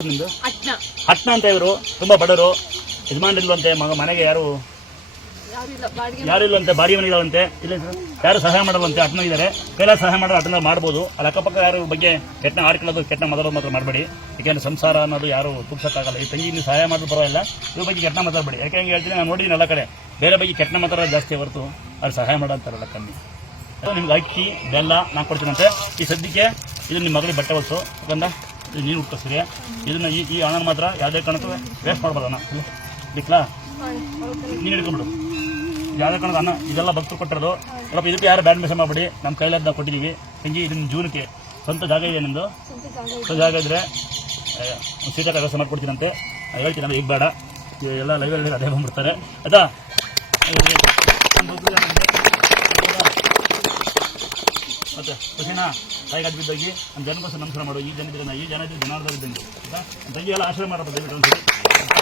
ನಿಮ್ದು ಅಟ್ನ ಹಟ್ನ ಅಂತ ಇವರು ತುಂಬಾ ಬಡವರು ಯಜಮಾನ್ರಿಲ್ವಂತೆ ಮನೆಗೆ ಯಾರು ಇಲ್ವಂತೆ ಬಾಡಿಗೆ ಮನೆ ಇದಾವಂತೆ ಇಲ್ಲ ಯಾರು ಸಹಾಯ ಮಾಡಲ್ವಂತೆ ಅಟ್ನ ಇದ್ದಾರೆ ಕೈಲಾಸ ಸಹಾಯ ಮಾಡೋದು ಅಟ್ನ ಮಾಡ್ಬೋದು ಅಲ್ಲಿ ಅಕ್ಕಪಕ್ಕ ಯಾರು ಬಗ್ಗೆ ಕೆಟ್ಟ ಆಡ್ಕೊಳ್ಳೋದು ಕೆಟ್ಟ ಮಾತಾಡೋದು ಮಾತ್ರ ಮಾಡಬೇಡಿ ಯಾಕೆಂದ್ರೆ ಸಂಸಾರ ಅನ್ನೋದು ಯಾರು ತುರ್ಸಕ್ಕಾಗಲ್ಲ ಈ ತಂಗಿ ನೀವು ಸಹಾಯ ಮಾಡೋದು ಪರವಾಗಿಲ್ಲ ಇವ್ರ ಬಗ್ಗೆ ಕೆಟ್ಟ ಮಾತಾಡಬೇಡಿ ಯಾಕೆ ಹೆಂಗೆ ಹೇಳ್ತೀನಿ ನಾನು ನೋಡಿದ್ದೀನಿ ಎಲ್ಲ ಕಡೆ ಬೇರೆ ಬಗ್ಗೆ ಕೆಟ್ಟ ಮಾತಾಡೋದು ಜಾಸ್ತಿ ಹೊರತು ಅವ್ರು ಸಹಾಯ ಮಾಡೋಂತಾರಲ್ಲ ಕಮ್ಮಿ ನಿಮ್ಗೆ ಅಕ್ಕಿ ಬೆಲ್ಲ ನಾನು ಕೊಡ್ತೀನಂತೆ ಈ ಸದ್ಯಕ್ಕೆ ಇದು ನಿಮ್ಮ ಮಗಳಿಗೆ ಬಟ್ಟೆ ಹೊಲಿಸು ಯಾಕಂದ್ರೆ ಇದು ನೀನು ಹುಟ್ಟು ಸರಿ ಇದನ್ನ ಈ ಹಣ ಮಾತ್ರ ಯಾವುದೇ ಕಾರಣಕ್ಕೂ ವೇಸ್ಟ್ ಮಾಡಬಾರ್ದು ಅಣ್ಣ ಬಿಕ್ಲಾ ನೀನು ಹಿಡ್ಕೊಂಡ್ಬಿಡು ಯಾವುದೇ ಕಾರಣದ ಅನ್ನ ಇದೆಲ್ಲ ಭಕ್ತರು ಕೊಟ್ಟಿರೋದು ಸ್ವಲ್ಪ ಇದಕ್ಕೆ ಯಾರು ಬ್ಯಾಡ್ ಮಿಸ್ ಮಾಡಬೇಡಿ ನಮ್ಮ ಕೈಲಾದ ನಾವು ಕೊಟ್ಟಿದ್ದೀವಿ ತಂಗಿ ಇದನ್ನ ಜೀವನಕ್ಕೆ ಸ್ವಂತ ಜಾಗ ಇದೆ ನಿಮ್ಮದು ಸ್ವಂತ ಜಾಗ ಇದ್ದರೆ ಸೀಟಾಗಿ ವ್ಯವಸ್ಥೆ ಮಾಡ್ಕೊಡ್ತೀನಂತೆ ಹೇಳ್ತೀನಿ ಅಂದ್ರೆ ಈಗ ಬೇಡ ಎಲ್ಲ ಲೈವಲ್ಲಿ ಅದೇ ಬಂದ್ಬಿಡ್ತಾರೆ ಆಯ್ತಾ ಮತ್ತೆ ಖುಷಿನಾ ತಾಯಿಗಾದ ಬಿದ್ದಾಗಿ ನಮ್ಮ ಜನಕ್ಕೋಸ್ಕರ ನಮಸ್ಕಾರ ಮಾಡು ಈ ಜನ ಜನಾರ್ದನ ಇದ್ದಂಗೆ ಆಯ್ತಾ ತಂಗಿ ಎಲ್ಲ ಆಶ್ರಯ ಮಾಡಬೇಕು ದಯವಿಟ್ಟು